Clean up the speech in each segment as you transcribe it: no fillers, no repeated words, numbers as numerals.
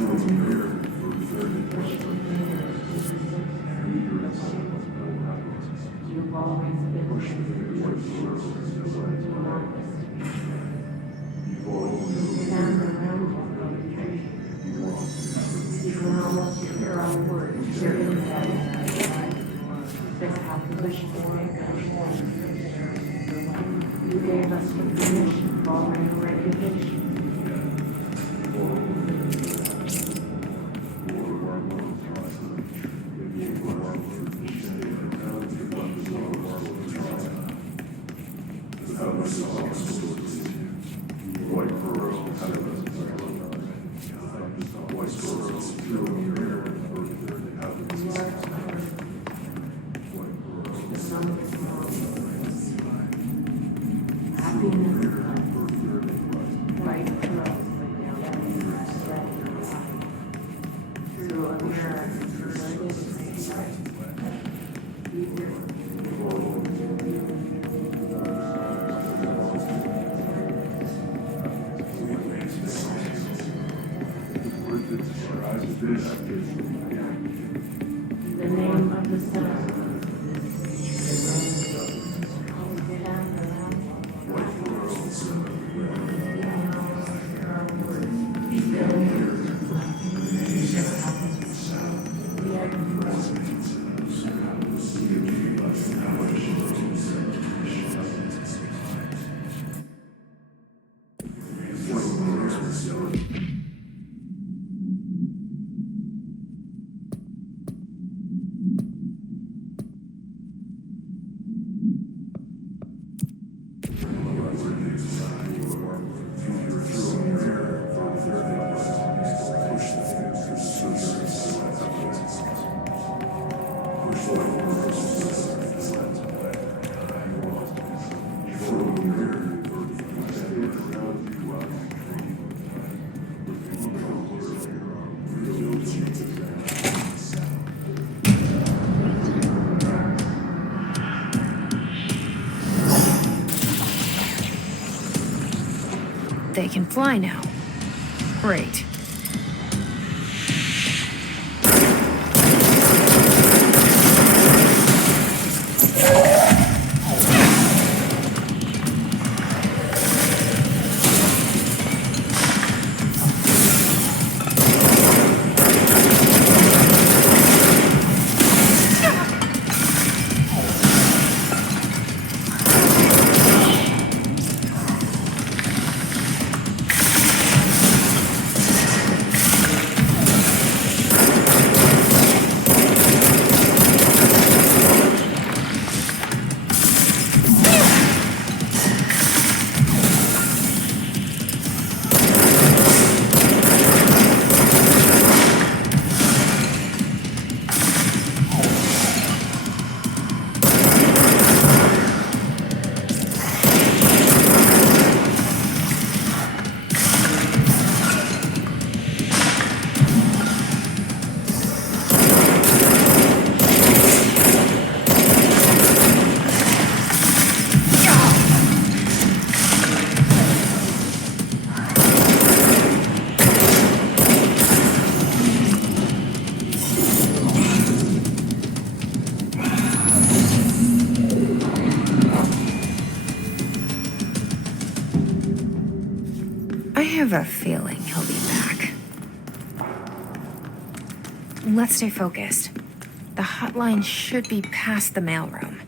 You've always been stand around you can almost hear our words here in that. This wish for it. You gave us the permission following the regulation. The name of the sun. They can fly now. Great. I have a feeling he'll be back. Let's stay focused. The hotline should be past the mailroom.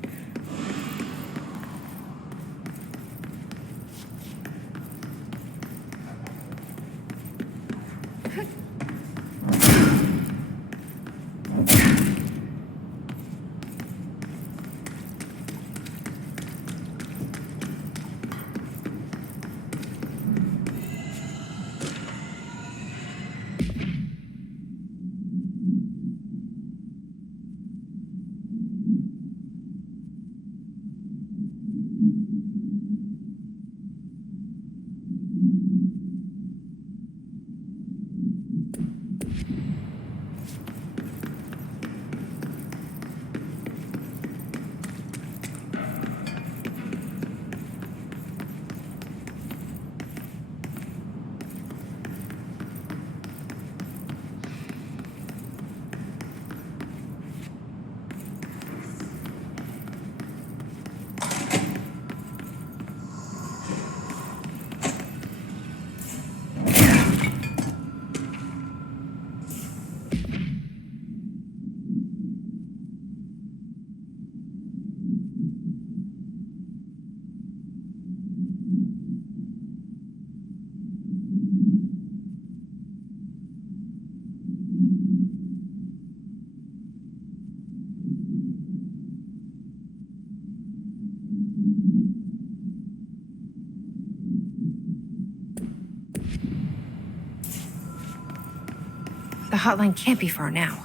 The hotline can't be far now.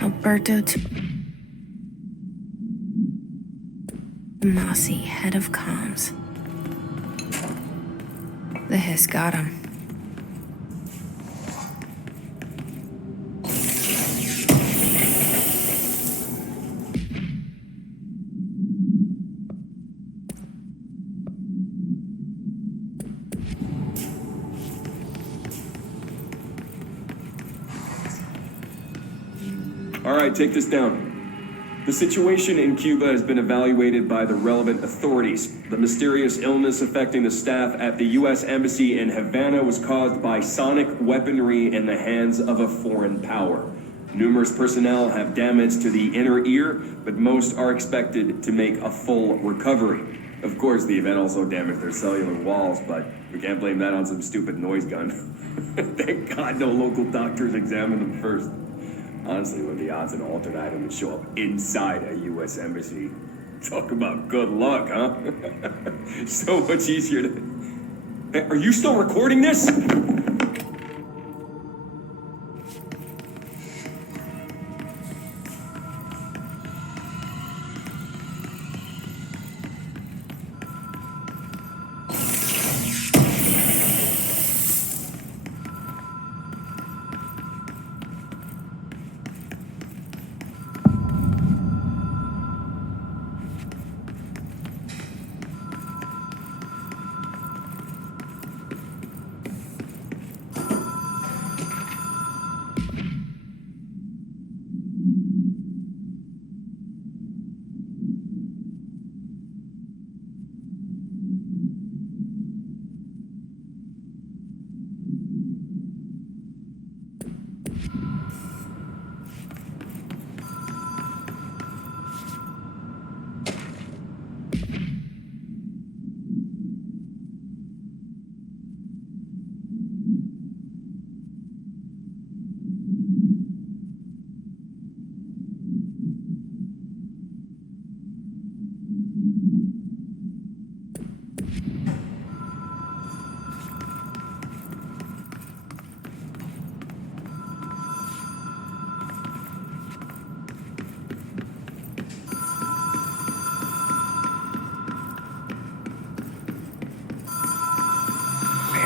Alberto Mossy, head of comms. The hiss got him. All right, take this down. The situation in Cuba has been evaluated by the relevant authorities. The mysterious illness affecting the staff at the U.S. Embassy in Havana was caused by sonic weaponry in the hands of a foreign power. Numerous personnel have damage to the inner ear, but most are expected to make a full recovery. Of course, the event also damaged their cellular walls, but we can't blame that on some stupid noise gun. Thank God no local doctors examined them first. Honestly, what are the odds an alternate item would show up inside a U.S. embassy? Talk about good luck, huh? So much easier to... Hey, are you still recording this?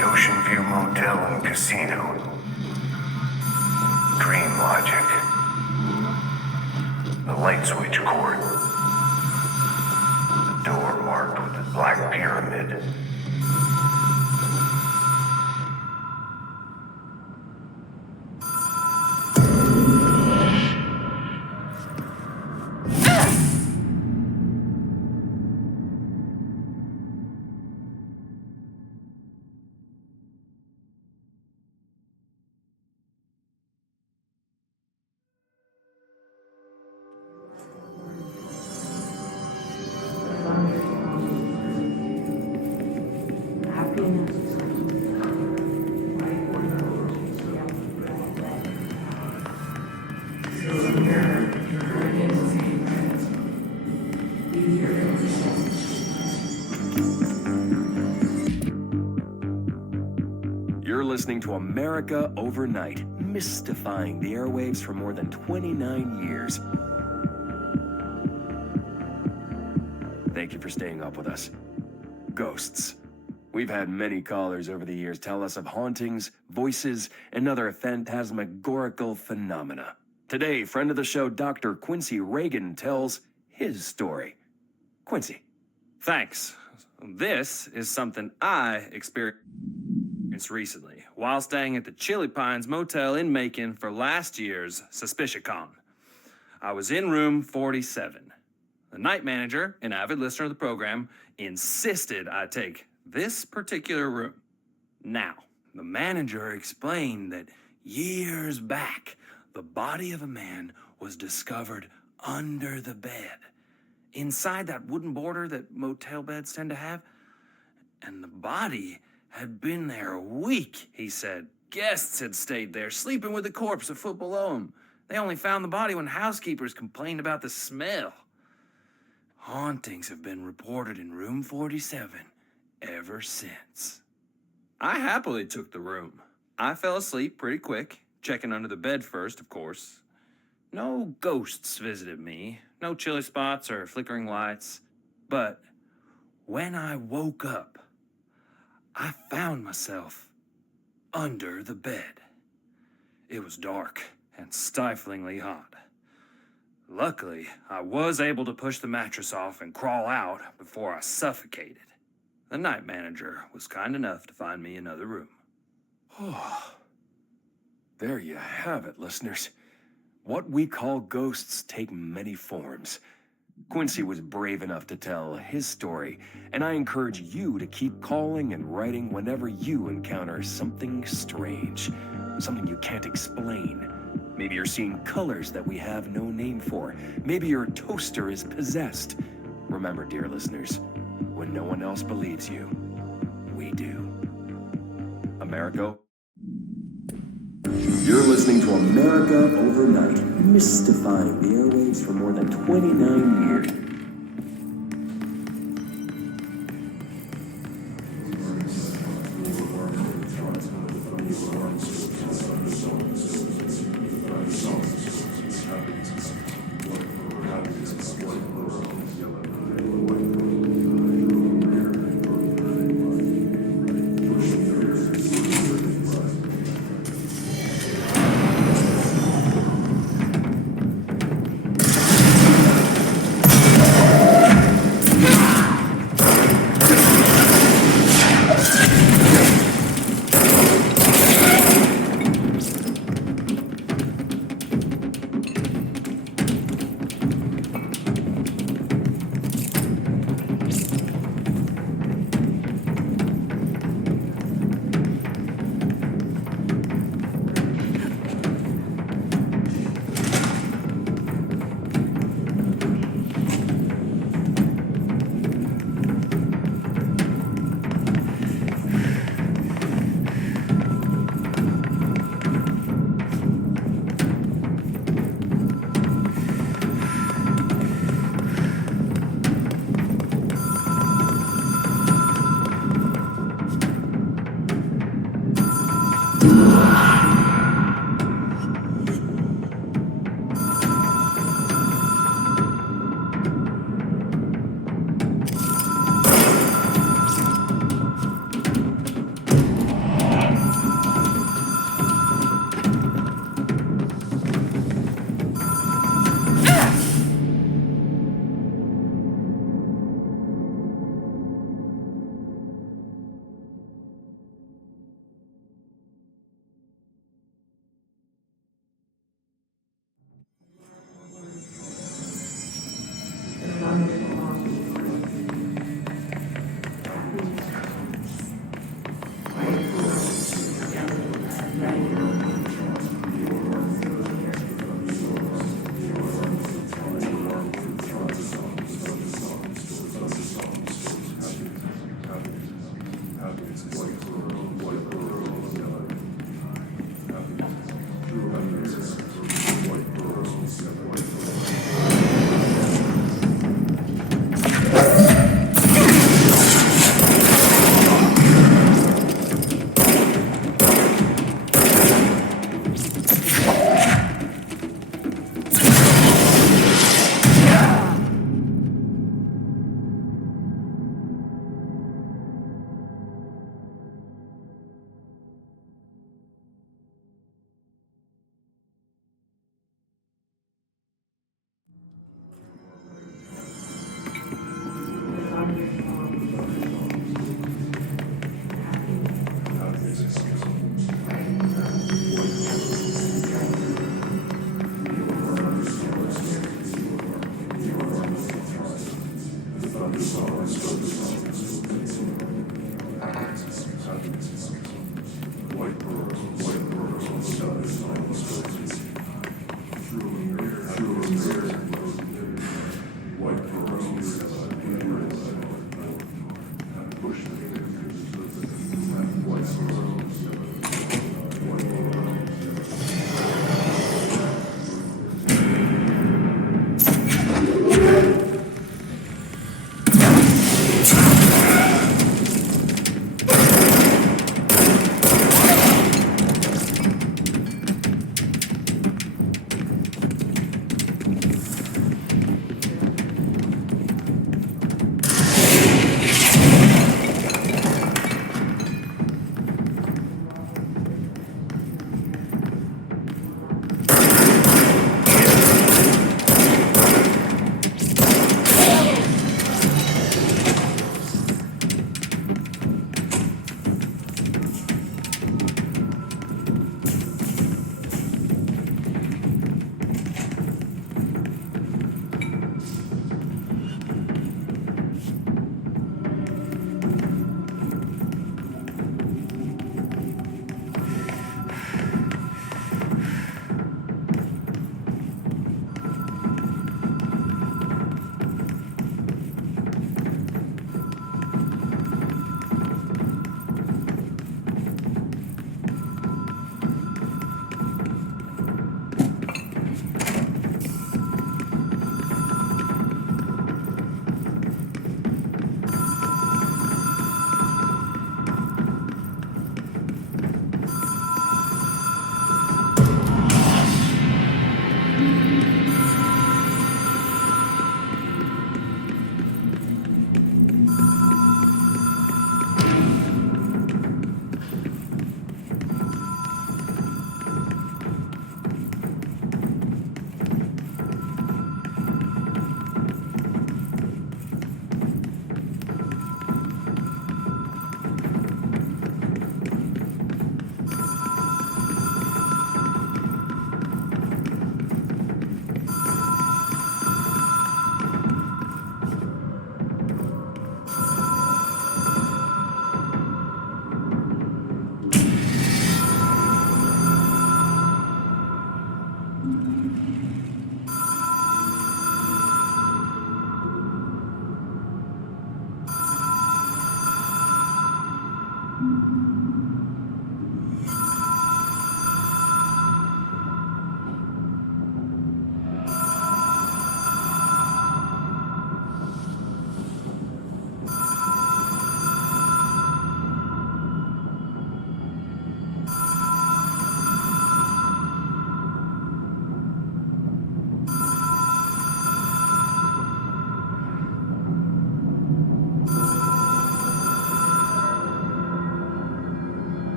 Ocean View Motel and Casino. Dream Logic. The light switch cord. The door marked with the black pyramid. You're listening to America Overnight, mystifying the airwaves for more than 29 years. Thank you for staying up with us. Ghosts. We've had many callers over the years tell us of hauntings, voices, and other phantasmagorical phenomena. Today, friend of the show, Dr. Quincy Reagan, tells his story. Quincy. Thanks. This is something I experienced recently while staying at the Chili Pines Motel in Macon for last year's SuspiciaCon. I was in room 47. The night manager, an avid listener of the program, insisted I take this particular room. Now, the manager explained that years back, the body of a man was discovered under the bed, inside that wooden border that motel beds tend to have. And the body had been there a week, he said. Guests had stayed there, sleeping with the corpse a foot below them. They only found the body when housekeepers complained about the smell. Hauntings have been reported in room 47 ever since. I happily took the room. I fell asleep pretty quick, checking under the bed first, of course. No ghosts visited me, no chilly spots or flickering lights. But when I woke up, I found myself under the bed. It was dark and stiflingly hot. Luckily, I was able to push the mattress off and crawl out before I suffocated. The night manager was kind enough to find me another room. Oh, there you have it, listeners. What we call ghosts take many forms. Quincy was brave enough to tell his story, and I encourage you to keep calling and writing whenever you encounter something strange, something you can't explain. Maybe you're seeing colors that we have no name for. Maybe your toaster is possessed. Remember, dear listeners, when no one else believes you, we do. Americo? You're listening to America Overnight, mystifying the airwaves for more than 29 years.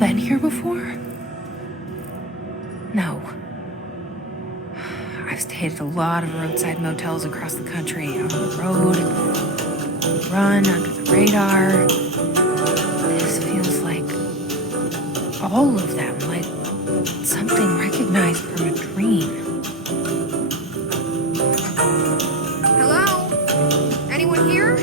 been here before? No. I've stayed at a lot of roadside motels across the country, on the road, on the run, under the radar. This feels like all of them, like something recognized from a dream. Hello? Anyone here?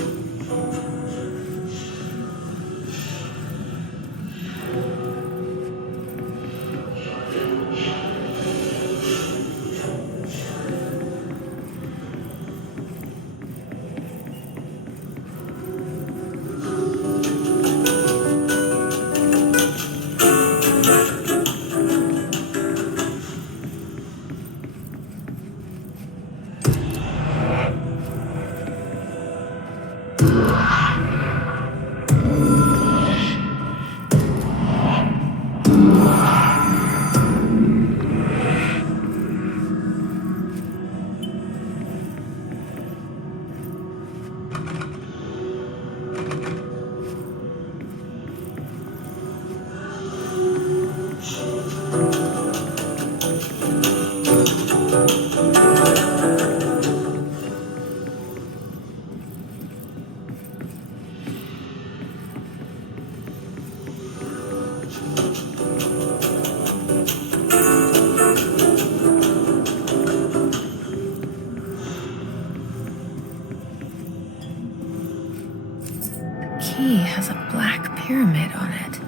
Key has a black pyramid on it.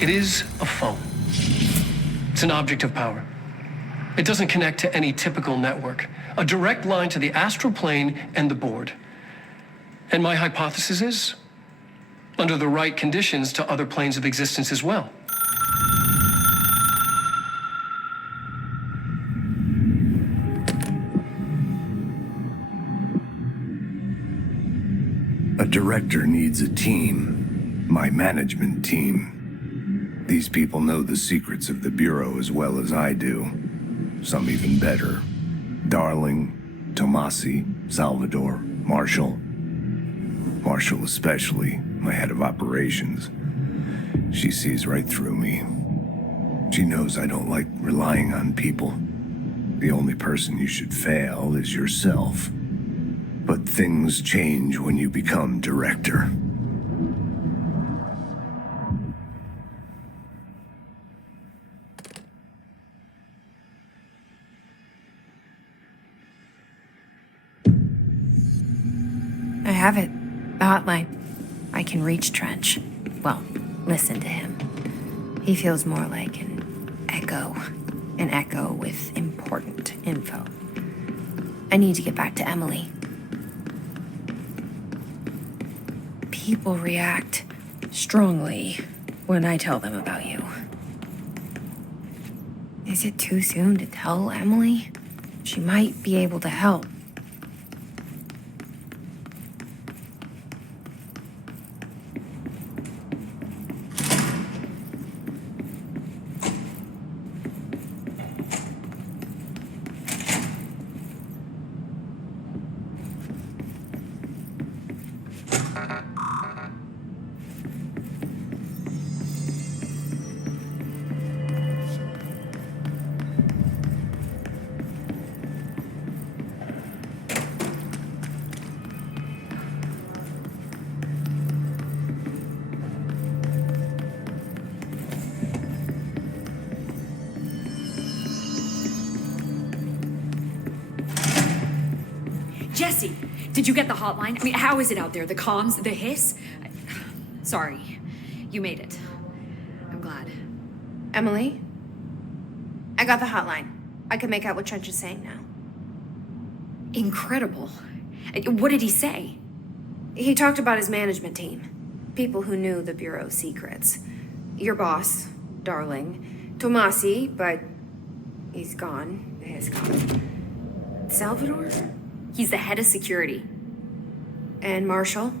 It is a phone. It's an object of power. It doesn't connect to any typical network. A direct line to the astral plane and the board. And my hypothesis is, under the right conditions, to other planes of existence as well. A director needs a team. My management team. These people know the secrets of the Bureau as well as I do. Some even better. Darling, Tomasi, Salvador, Marshall. Marshall especially, my head of operations. She sees right through me. She knows I don't like relying on people. The only person you should fail is yourself. But things change when you become director. I have it. The hotline. I can reach Trench. Well, listen to him. He feels more like an echo. An echo with important info. I need to get back to Emily. People react strongly when I tell them about you. Is it too soon to tell Emily? She might be able to help. Jesse, did you get the hotline? I mean, how is it out there? The comms, the hiss? Sorry, you made it. I'm glad. Emily? I got the hotline. I can make out what Trench is saying now. Incredible. What did he say? He talked about his management team. People who knew the Bureau's secrets. Your boss, Darling. Tomasi, but he's gone. He's gone. Salvador? He's the head of security. And Marshall?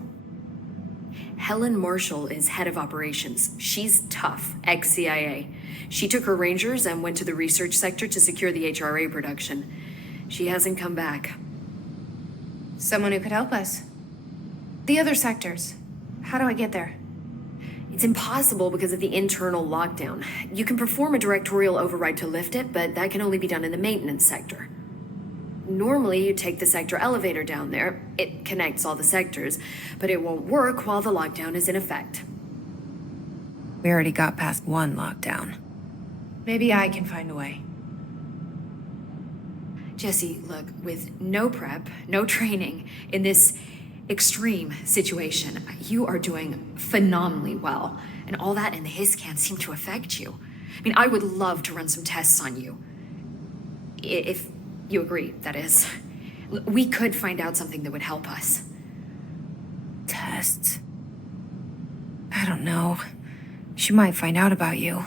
Helen Marshall is head of operations. She's tough, ex-CIA. She took her Rangers and went to the research sector to secure the HRA production. She hasn't come back. Someone who could help us. The other sectors. How do I get there? It's impossible because of the internal lockdown. You can perform a directorial override to lift it, but that can only be done in the maintenance sector. Normally, you take the sector elevator down there. It connects all the sectors, but it won't work while the lockdown is in effect. We already got past one lockdown. Maybe I can find a way. Jesse, look, with no prep, no training, in this extreme situation, you are doing phenomenally well. And all that and the hiss can't seem to affect you. I mean, I would love to run some tests on you. If you agree, that is. We could find out something that would help us. Tests? I don't know. She might find out about you.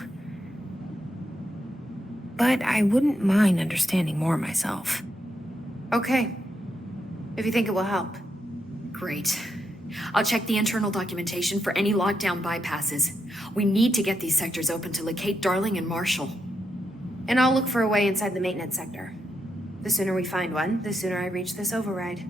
But I wouldn't mind understanding more myself. Okay. If you think it will help. Great. I'll check the internal documentation for any lockdown bypasses. We need to get these sectors open to locate Darling and Marshall. And I'll look for a way inside the maintenance sector. The sooner we find one, the sooner I reach this override.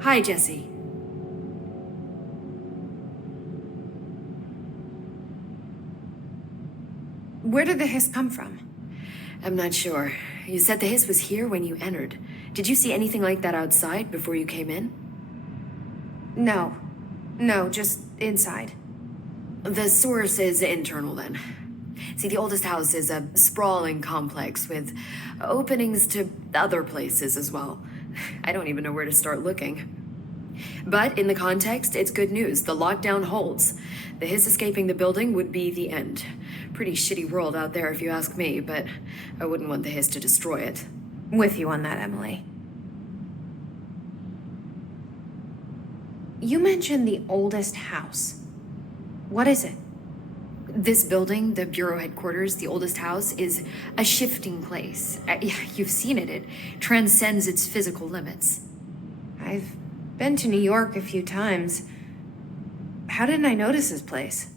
Hi, Jesse. Where did the hiss come from? I'm not sure. You said the hiss was here when you entered. Did you see anything like that outside before you came in? No. No, just inside. The source is internal then. See, the oldest house is a sprawling complex with openings to other places as well. I don't even know where to start looking. But in the context, it's good news. The lockdown holds. The hiss escaping the building would be the end. Pretty shitty world out there if you ask me, but I wouldn't want the hiss to destroy it. With you on that, Emily. You mentioned the oldest house. What is it? This building, the Bureau headquarters, the oldest house, is a shifting place. You've seen it. It transcends its physical limits. I've been to New York a few times. How didn't I notice this place?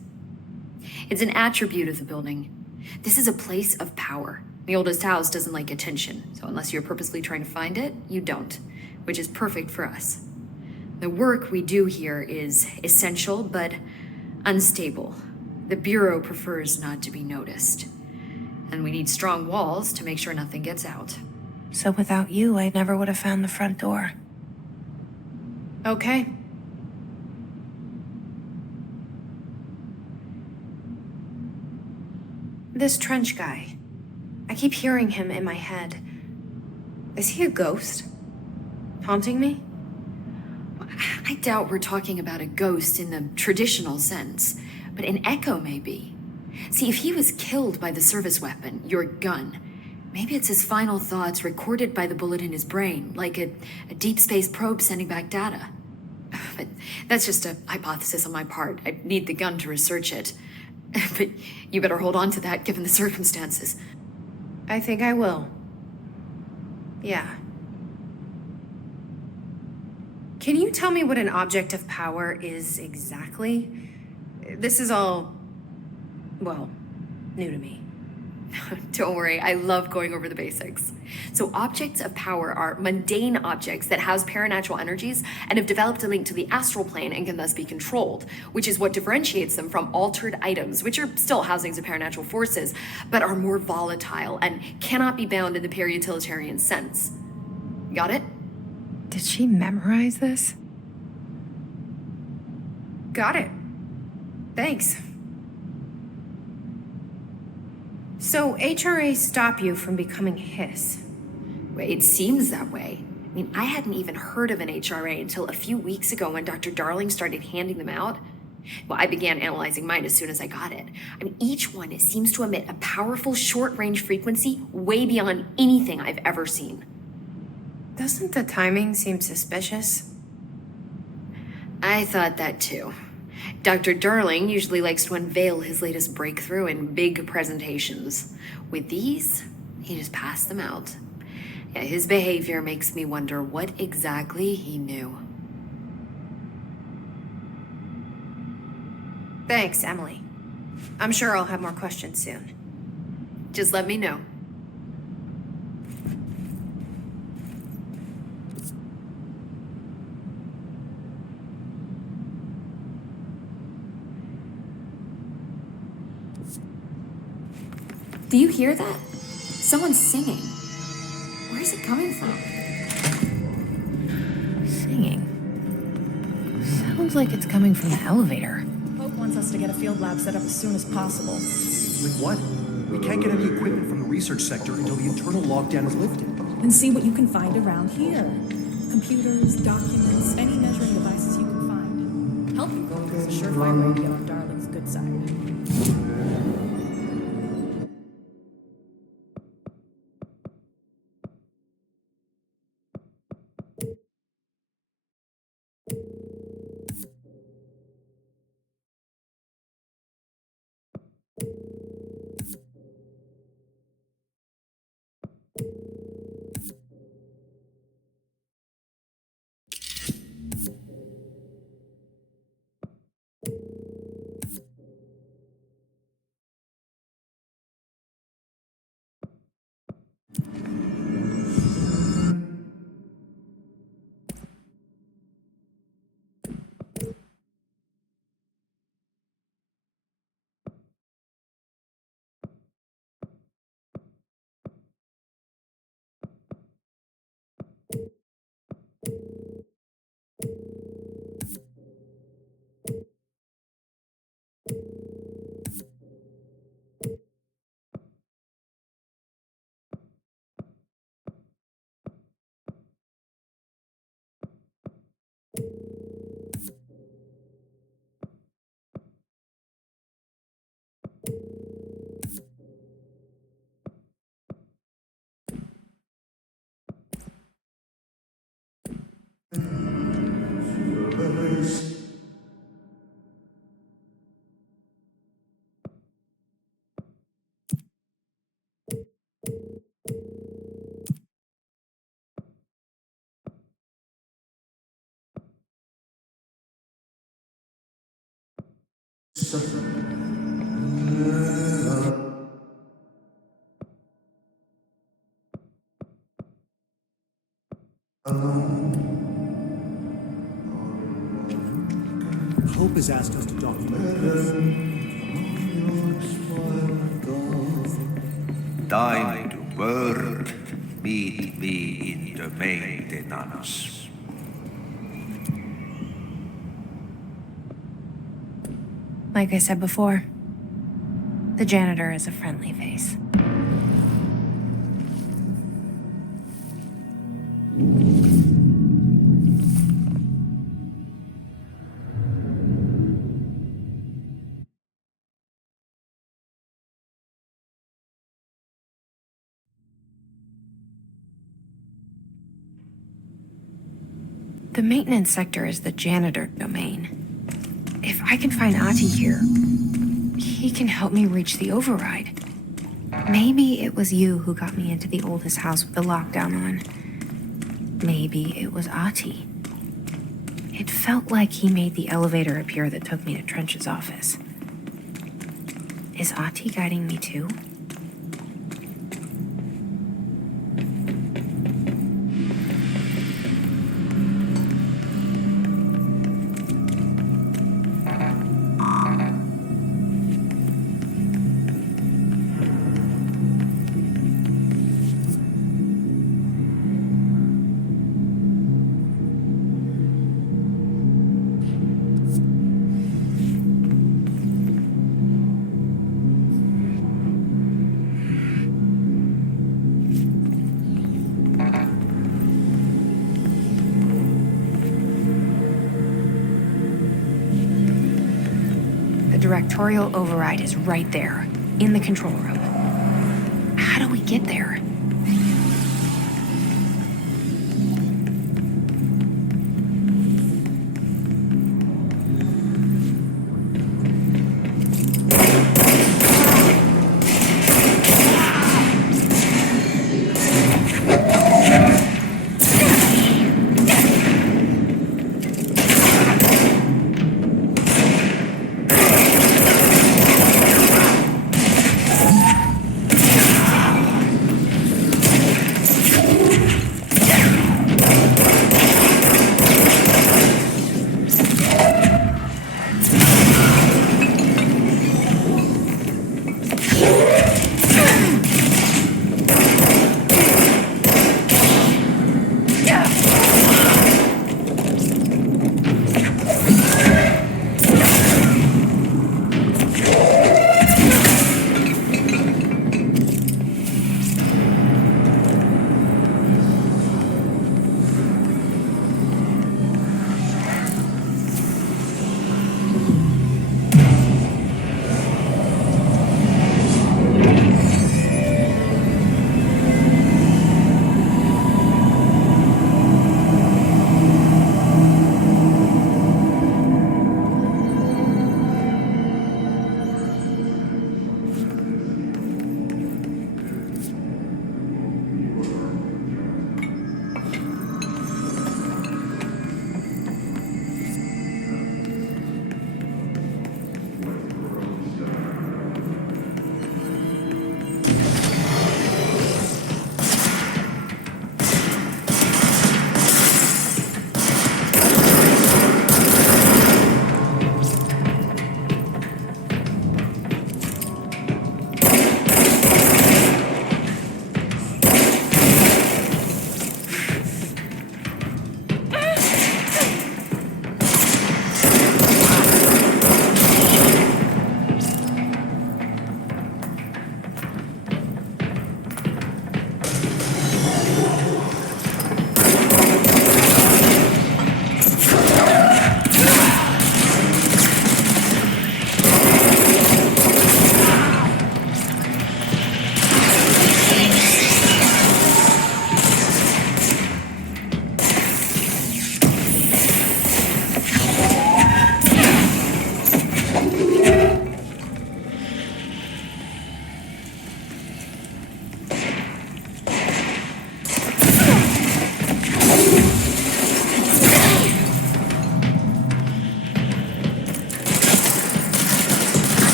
It's an attribute of the building. This is a place of power. The oldest house doesn't like attention, so unless you're purposely trying to find it, you don't, which is perfect for us. The work we do here is essential, but unstable. The Bureau prefers not to be noticed. And we need strong walls to make sure nothing gets out. So without you, I never would have found the front door. Okay. This Trench guy. I keep hearing him in my head. Is he a ghost? Haunting me? I doubt we're talking about a ghost in the traditional sense, but an echo maybe. See, if he was killed by the service weapon, your gun, maybe it's his final thoughts recorded by the bullet in his brain, like a deep space probe sending back data. But that's just a hypothesis on my part. I need the gun to research it. But you better hold on to that given the circumstances. I think I will. Yeah. Can you tell me what an object of power is exactly? This is all, well, new to me. Don't worry, I love going over the basics. So objects of power are mundane objects that house paranatural energies and have developed a link to the astral plane and can thus be controlled, which is what differentiates them from altered items, which are still housings of paranatural forces, but are more volatile and cannot be bound in the peri-utilitarian sense. Got it? Did she memorize this? Got it. Thanks. So HRA stop you from becoming Hiss? It seems that way. I mean, I hadn't even heard of an HRA until a few weeks ago when Dr. Darling started handing them out. Well, I began analyzing mine as soon as I got it. I mean, each one seems to emit a powerful short-range frequency way beyond anything I've ever seen. Doesn't the timing seem suspicious? I thought that too. Dr. Darling usually likes to unveil his latest breakthrough in big presentations. With these, he just passed them out. Yeah, his behavior makes me wonder what exactly he knew. Thanks, Emily. I'm sure I'll have more questions soon. Just let me know. Do you hear that? Someone's singing. Where is it coming from? Singing. Sounds like it's coming from the elevator. Pope wants us to get a field lab set up as soon as possible. With what? We can't get any equipment from the research sector until the internal lockdown is lifted. And see what you can find around here. Computers, documents, any measuring devices you can find. Helping Pope is a surefire way to get on Darling's good side. Hope has asked us to document this. Time to work. Meet me in the maintenance. Like I said before, the janitor is a friendly face. The maintenance sector is the janitor domain. If I can find Ahti here, he can help me reach the override. Maybe it was you who got me into the oldest house with the lockdown on. Maybe it was Ahti. It felt like he made the elevator appear that took me to Trench's office. Is Ahti guiding me too? Directorial override is right there, in the control room. How do we get there?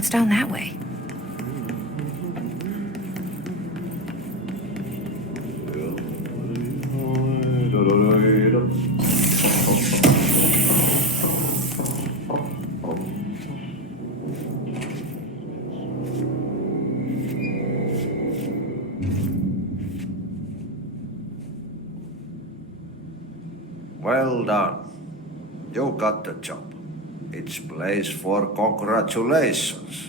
What's down that way? Well done. You got the job. It's place for congratulations.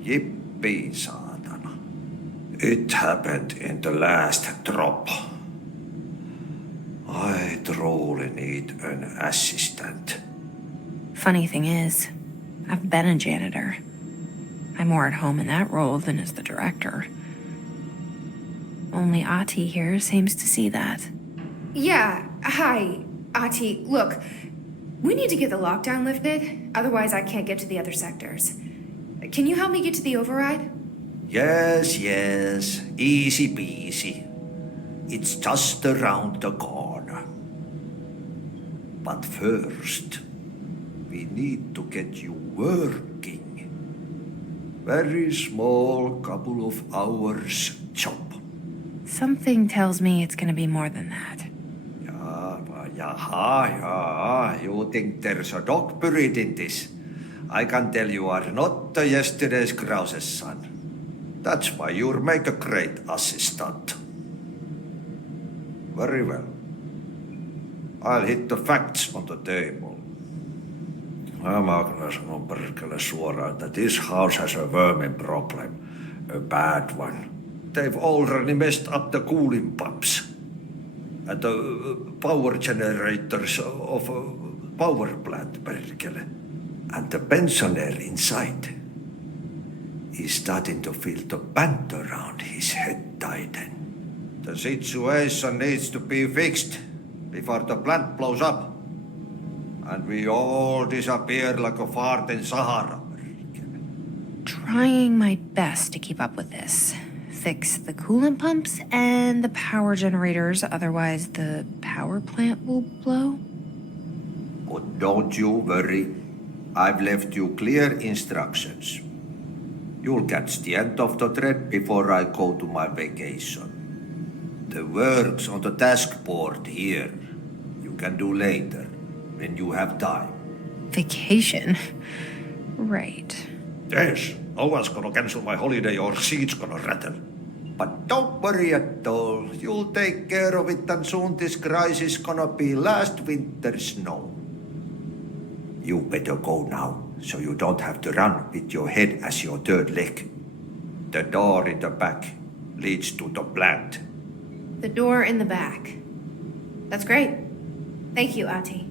Yippee, saatana. It happened in the last drop. I truly need an assistant. Funny thing is, I've been a janitor. I'm more at home in that role than as the director. Only Ahti here seems to see that. Yeah, hi, Ahti. Look, we need to get the lockdown lifted, otherwise I can't get to the other sectors. Can you help me get to the override? Yes, easy peasy. It's just around the corner. But first, we need to get you working. Very small, couple of hours job. Something tells me it's gonna be more than that. You think there's a dog buried in this? I can tell you are not yesterday's Krause's son. That's why you'll make a great assistant. Very well. I'll hit the facts on the table. Mä kyllä sanon perkele suoraan, that this house has a vermin problem. A bad one. They've already messed up the cooling pumps. And the power generators of a power plant, perkele. And the pensioner inside is starting to feel the band around his head tighten. The situation needs to be fixed before the plant blows up. And we all disappear like a fart in Sahara. Trying my best to keep up with this. Fix the coolant pumps and the power generators, otherwise the power plant will blow. But don't you worry. I've left you clear instructions. You'll catch the end of the thread before I go to my vacation. The work's on the task board here. You can do later, when you have time. Vacation? Right. Yes, no one's gonna cancel my holiday or seat's gonna rattle. But don't worry at all. You'll take care of it and soon this crisis gonna be last winter's snow. You better go now, so you don't have to run with your head as your third leg. The door in the back leads to the plant. The door in the back. That's great. Thank you, Ahti.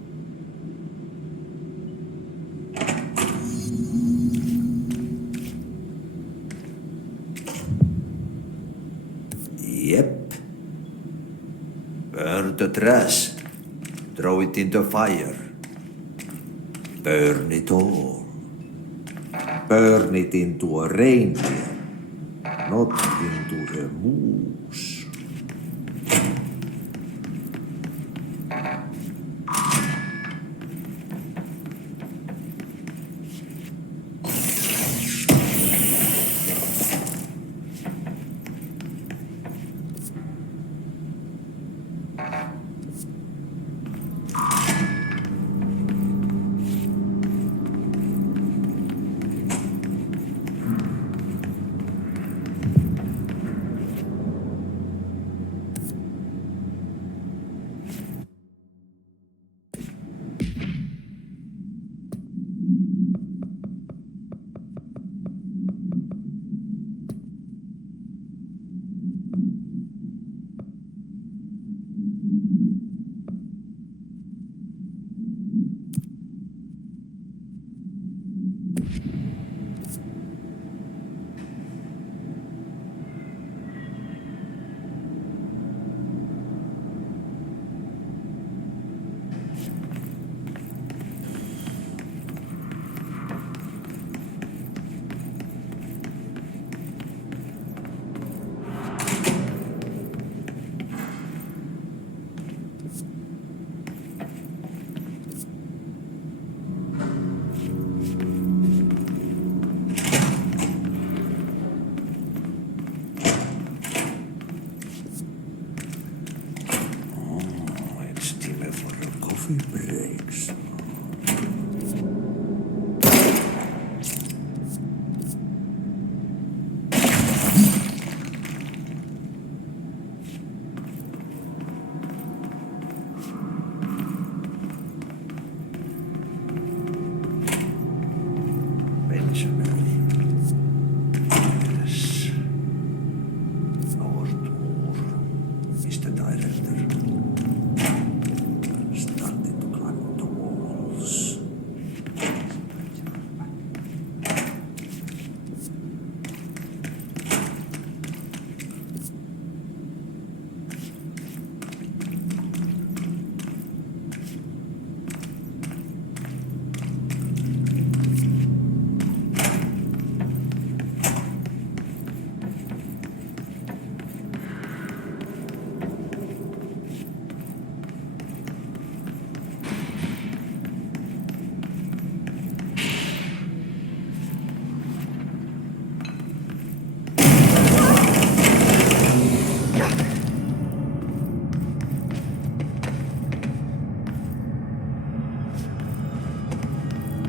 Yep. Burn the trash. Throw it in the fire. Burn it all. Burn it into a reindeer, not into a moose. coffee breaks. Yes. North Mr. Director. Starting to climb up the walls.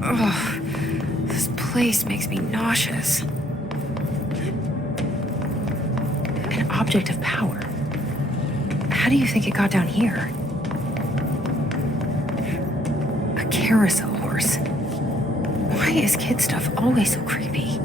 Ugh, this place makes me nauseous. An object of power. How do you think it got down here? A carousel horse. Why is kid stuff always so creepy?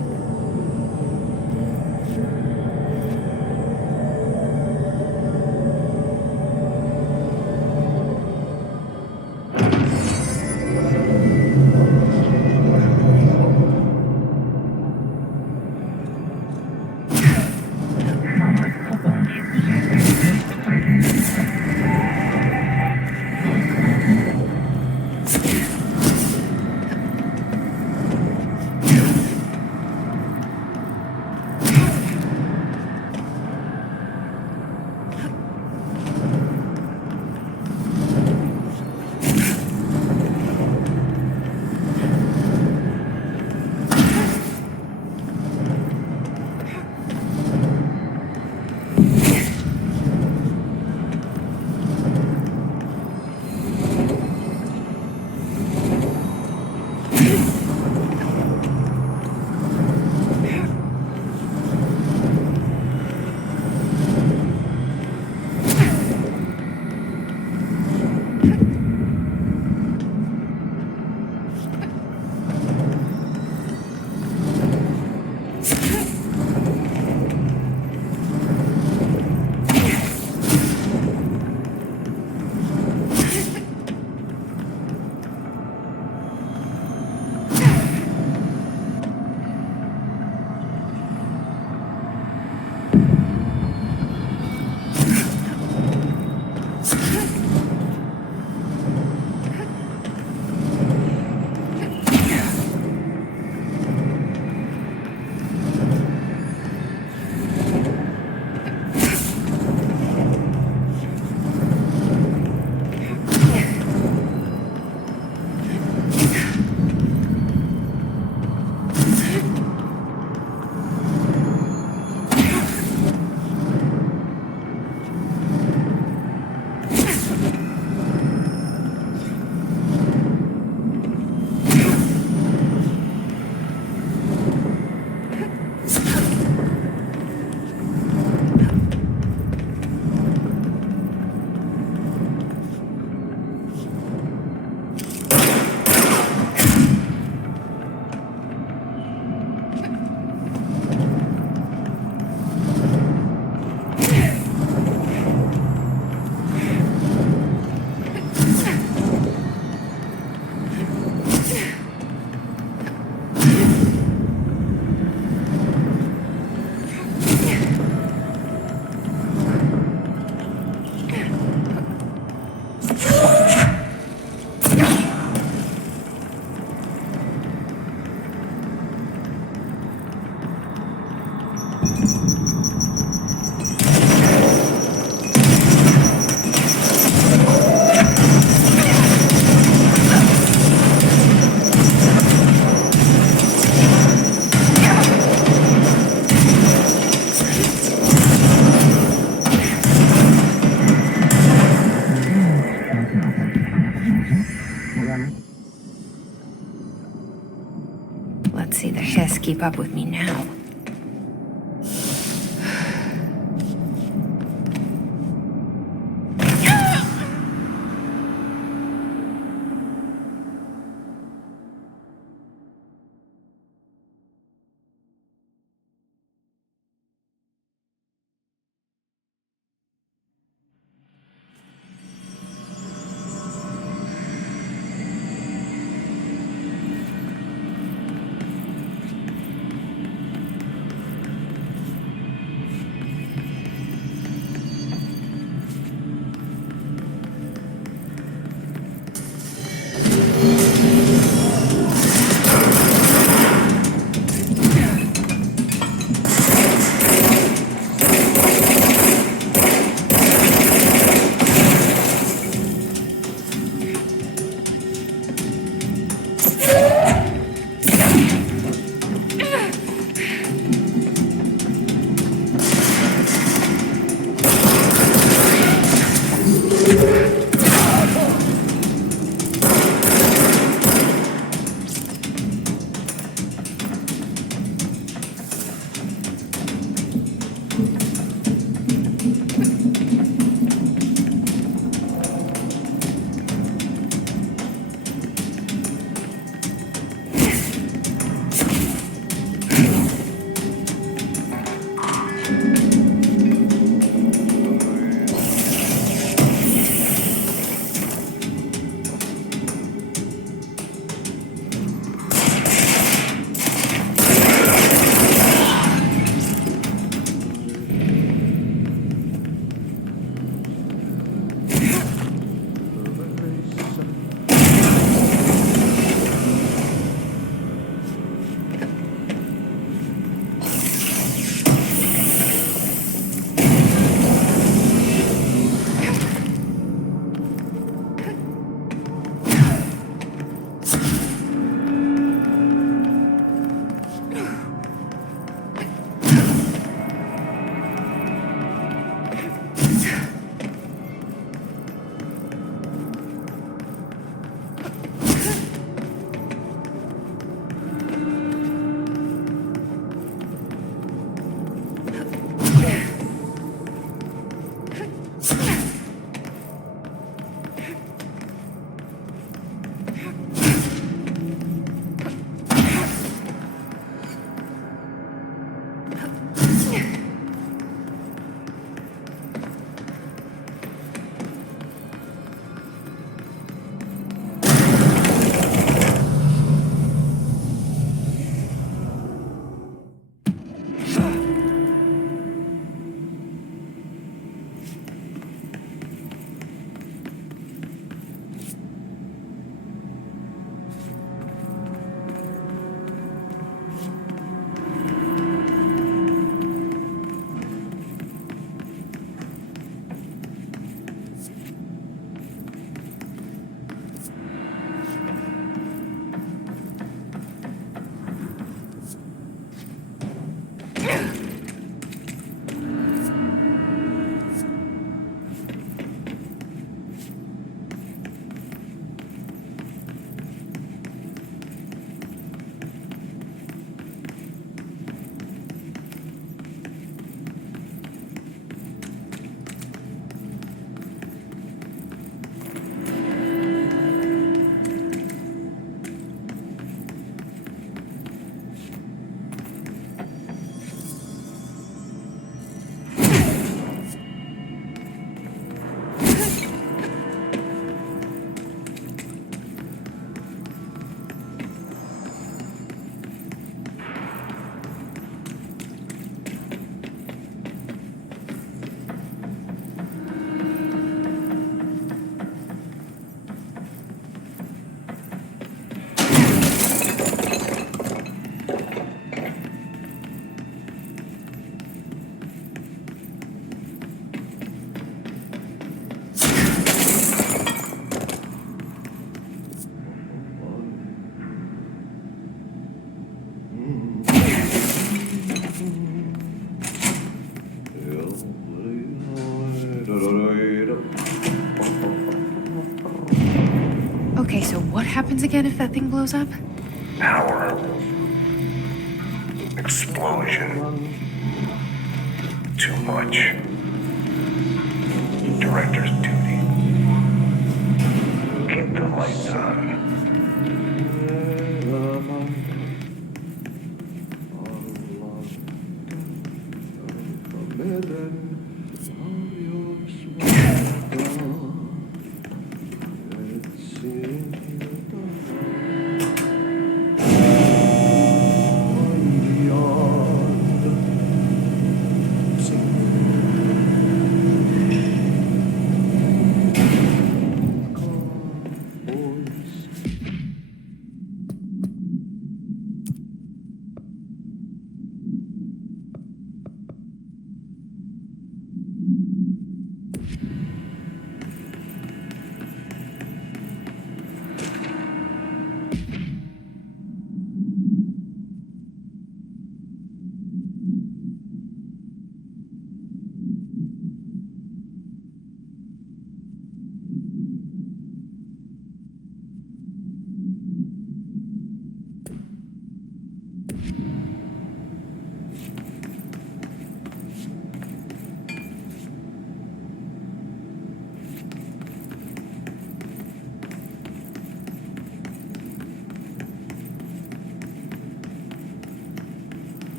keep up with me now. Okay, so what happens again if that thing blows up? Power. Explosion. Too much. Director's duty. Keep the lights on.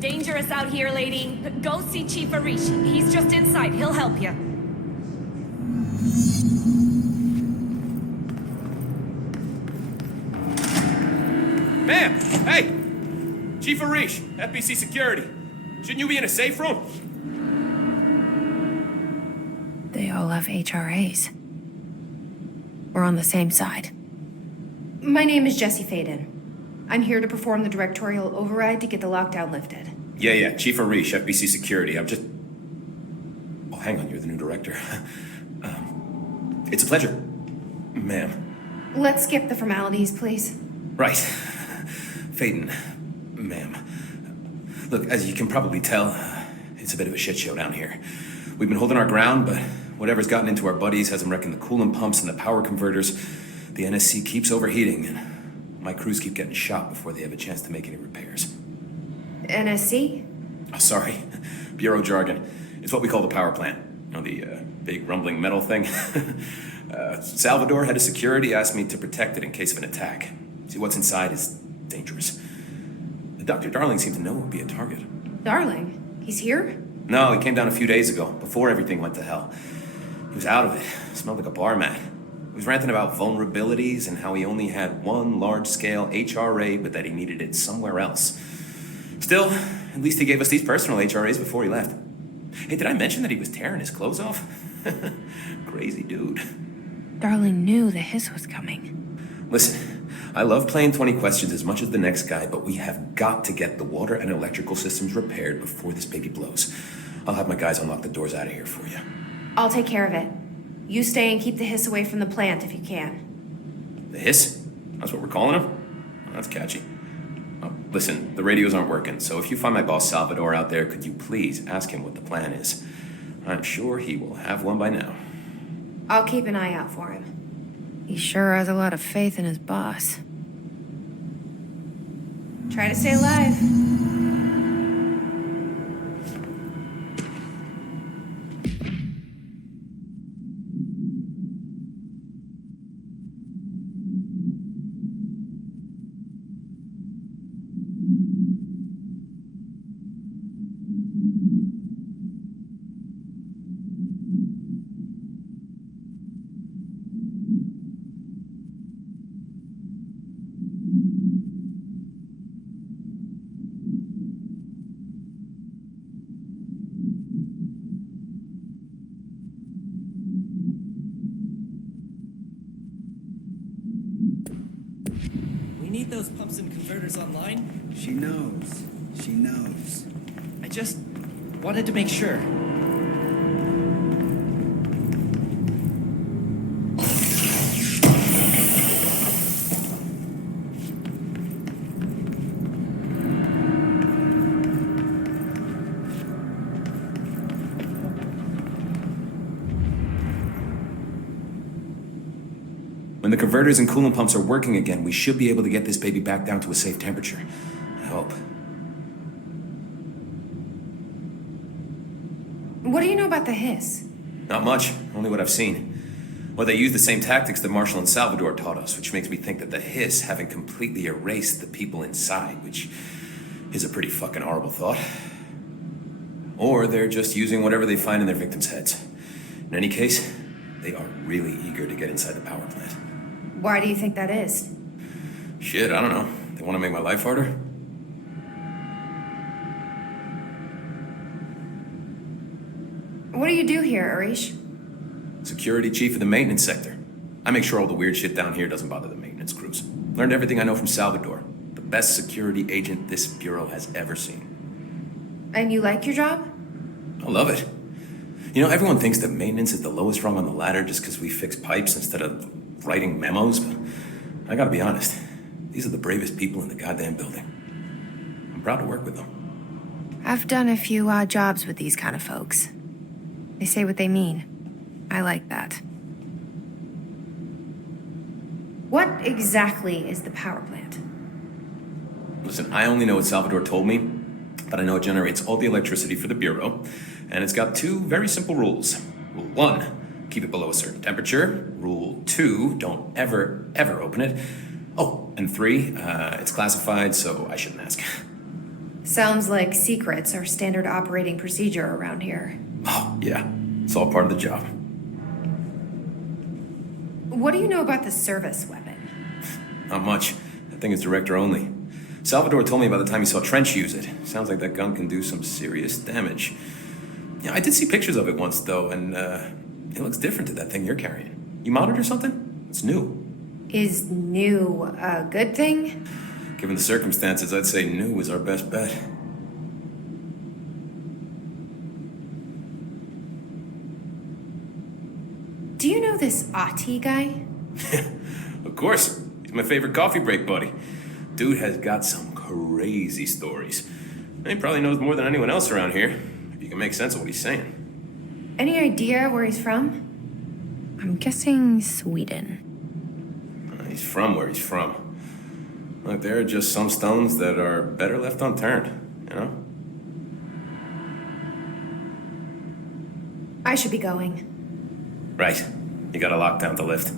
Dangerous out here, lady. Go see Chief Arish. He's just inside. He'll help you. Ma'am! Hey! Chief Arish, FBC Security. Shouldn't you be in a safe room? They all have HRAs. We're on the same side. My name is Jesse Faden. I'm here to perform the directorial override to get the lockdown lifted. Yeah, Chief Arish, FBC Security. I'm just... Oh, hang on, you're the new director. It's a pleasure, ma'am. Let's skip the formalities, please. Right. Faden, ma'am. Look, as you can probably tell, it's a bit of a shit show down here. We've been holding our ground, but whatever's gotten into our buddies has them wrecking the coolant pumps and the power converters. The NSC keeps overheating, and my crews keep getting shot before they have a chance to make any repairs. NSC? Oh, sorry. Bureau jargon. It's what we call the power plant. You know, the big rumbling metal thing? Salvador, head of security, asked me to protect it in case of an attack. See, what's inside is dangerous. Dr. Darling seemed to know it would be a target. Darling? He's here? No, he came down a few days ago, before everything went to hell. He was out of it. Smelled like a bar mat. He was ranting about vulnerabilities and how he only had one large-scale HRA, but that he needed it somewhere else. Still, at least he gave us these personal HRAs before he left. Hey, did I mention that he was tearing his clothes off? Crazy dude. Darling knew the hiss was coming. Listen, I love playing 20 questions as much as the next guy, but we have got to get the water and electrical systems repaired before this baby blows. I'll have my guys unlock the doors out of here for you. I'll take care of it. You stay and keep the hiss away from the plant if you can. The hiss? That's what we're calling him? Well, that's catchy. Oh, listen, the radios aren't working, so if you find my boss Salvador out there, could you please ask him what the plan is? I'm sure he will have one by now. I'll keep an eye out for him. He sure has a lot of faith in his boss. Try to stay alive. Need those pumps and converters online? She knows. She knows. I just wanted to make sure. When the converters and coolant pumps are working again, we should be able to get this baby back down to a safe temperature. I hope. What do you know about the hiss? Not much, only what I've seen. Well, they use the same tactics that Marshall and Salvador taught us, which makes me think that the hiss haven't completely erased the people inside, which is a pretty fucking horrible thought. Or they're just using whatever they find in their victims' heads. In any case, they are really eager to get inside the power plant. Why do you think that is? Shit, I don't know. They want to make my life harder? What do you do here, Arish? Security chief of the maintenance sector. I make sure all the weird shit down here doesn't bother the maintenance crews. Learned everything I know from Salvador. The best security agent this bureau has ever seen. And you like your job? I love it. You know, everyone thinks that maintenance is the lowest rung on the ladder just because we fix pipes instead of writing memos, but I gotta be honest. These are the bravest people in the goddamn building. I'm proud to work with them. I've done a few odd jobs with these kind of folks. They say what they mean. I like that. What exactly is the power plant? Listen, I only know what Salvador told me, but I know it generates all the electricity for the Bureau, and it's got two very simple rules. Rule 1, keep it below a certain temperature. Rule 2, don't ever, ever open it. Oh, and 3, it's classified, so I shouldn't ask. Sounds like secrets are standard operating procedure around here. Oh, yeah, it's all part of the job. What do you know about the service weapon? Not much. That thing is director only. Salvador told me by the time he saw Trench use it. Sounds like that gun can do some serious damage. Yeah, I did see pictures of it once, though, and it looks different to that thing you're carrying. You modded or something? It's new. Is new a good thing? Given the circumstances, I'd say new is our best bet. Do you know this Ati guy? Of course. He's my favorite coffee break buddy. Dude has got some crazy stories. And he probably knows more than anyone else around here, if you can make sense of what he's saying. Any idea where he's from? I'm guessing Sweden. He's from where he's from. Look, there are just some stones that are better left unturned, you know? I should be going. Right. You gotta lock down the lift.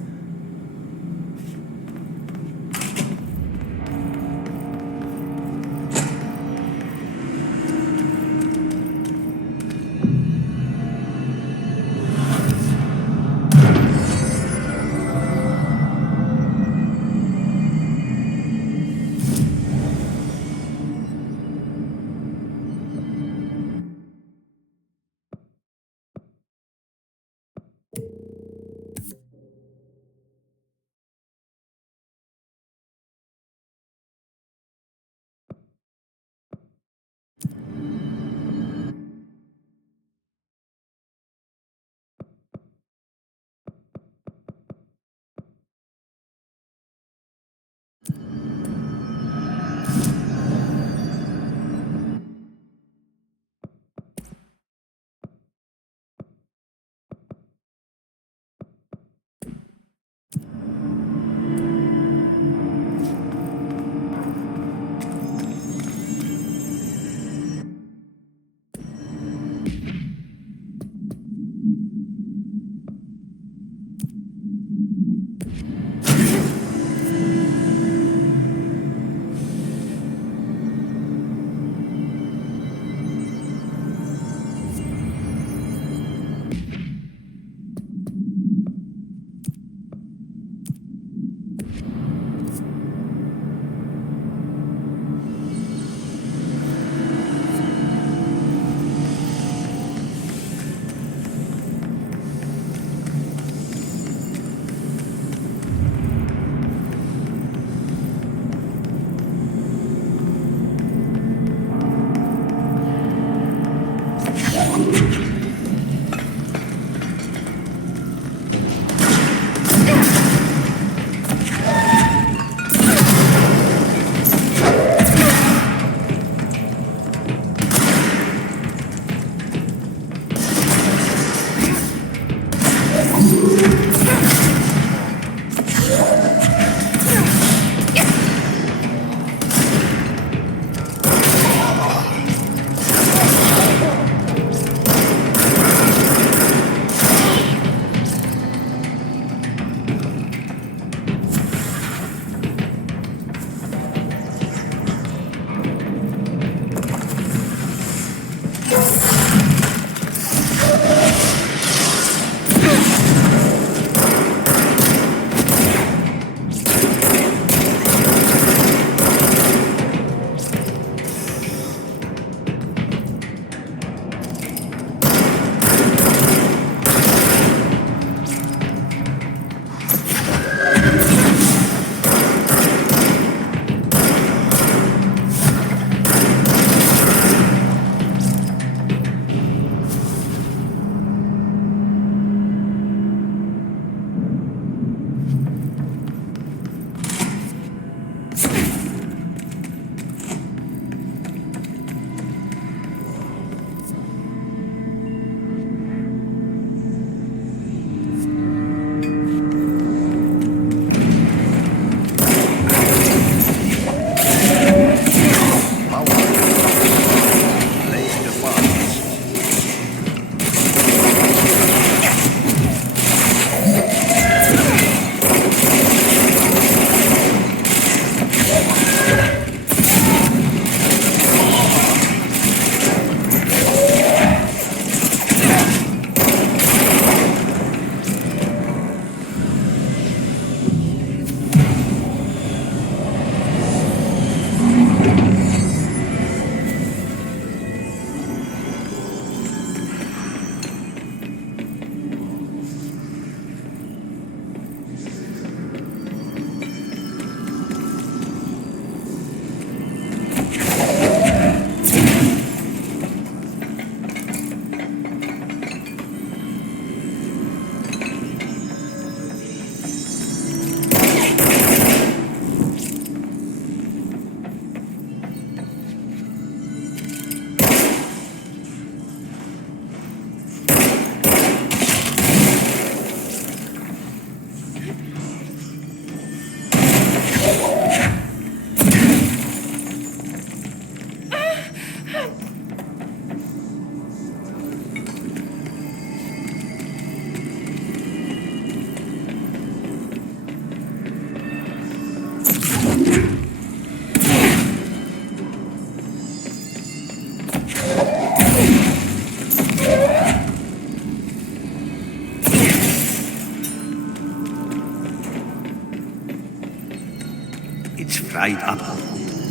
It's fried up.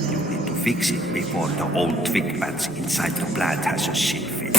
You need to fix it before the old twig bats inside the plant has a shit fit.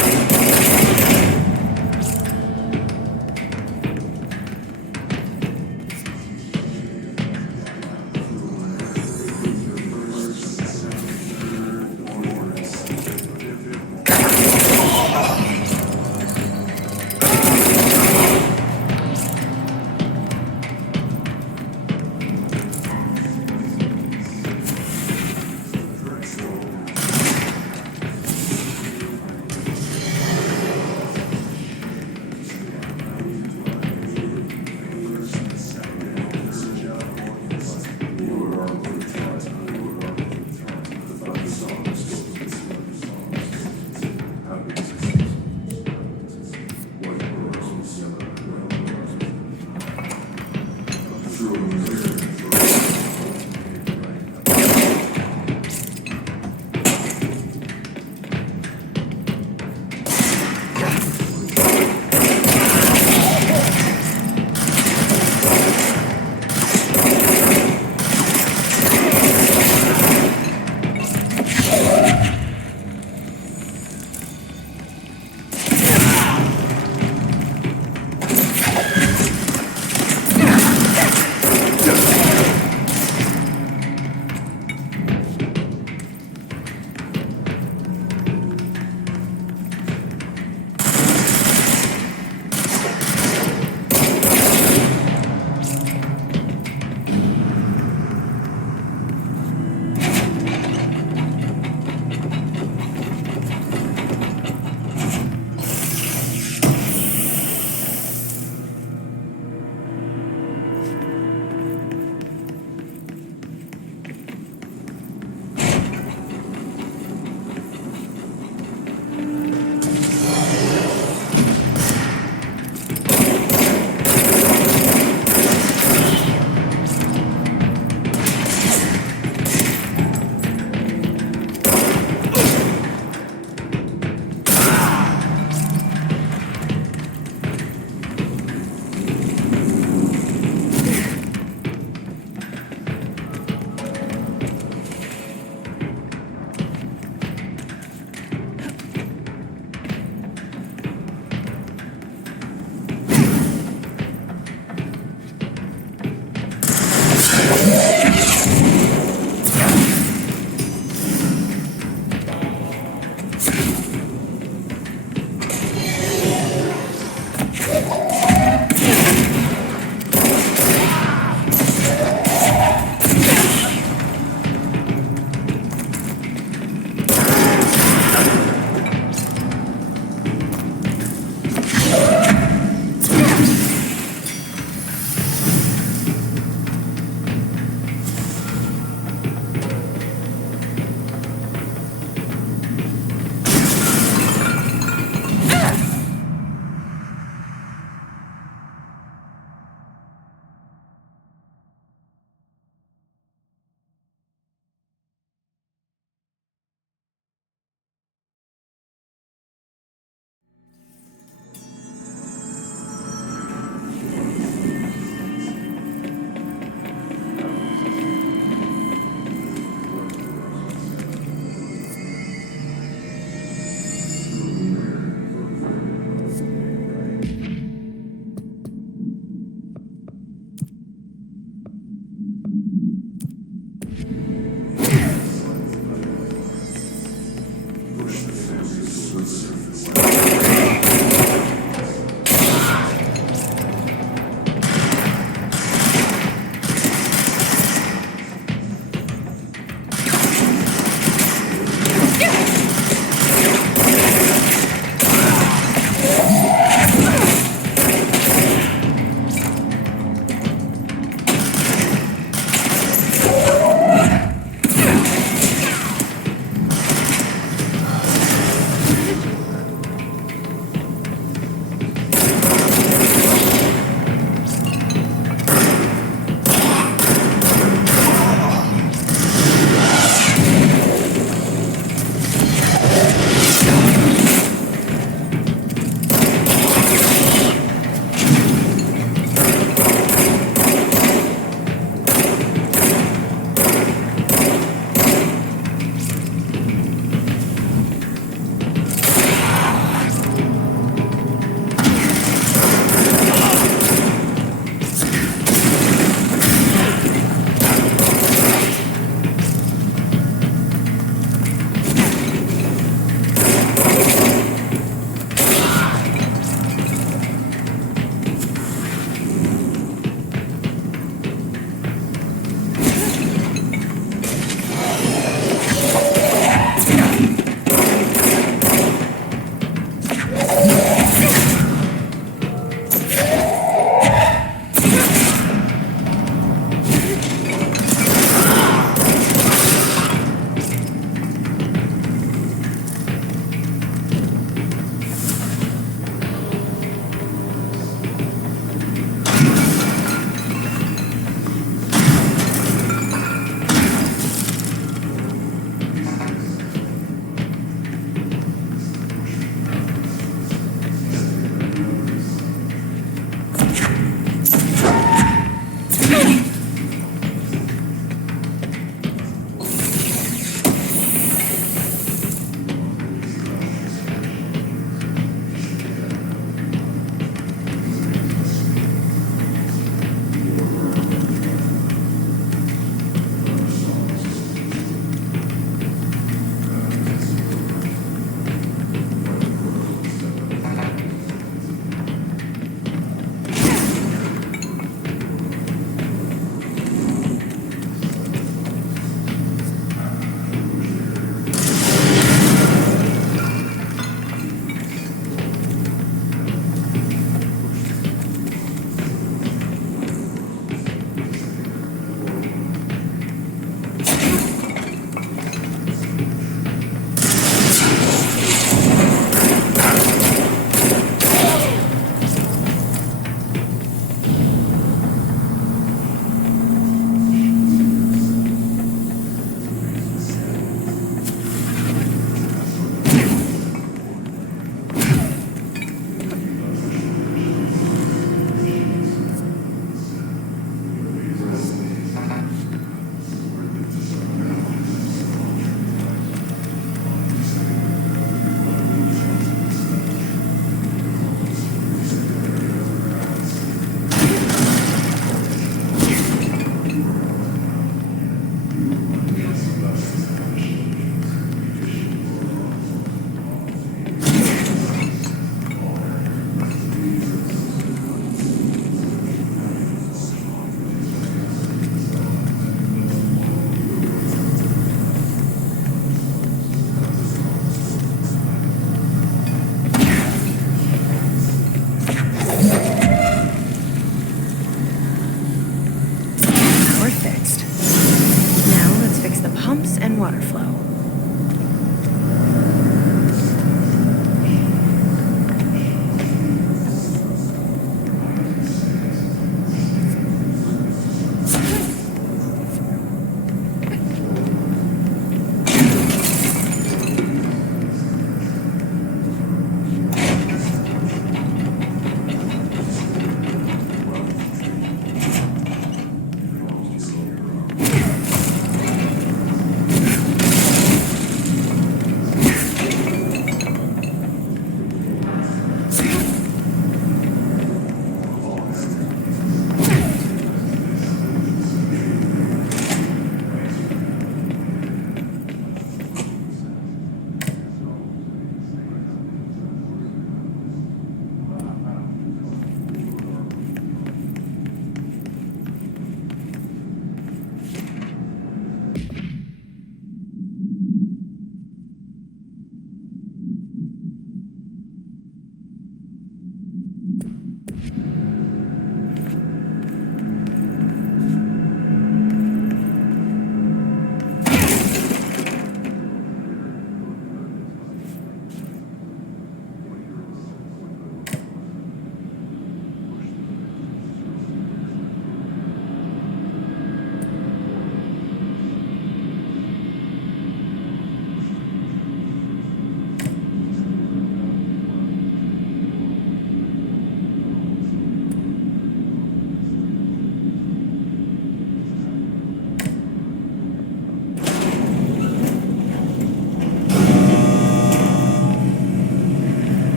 fix the pumps and water flow.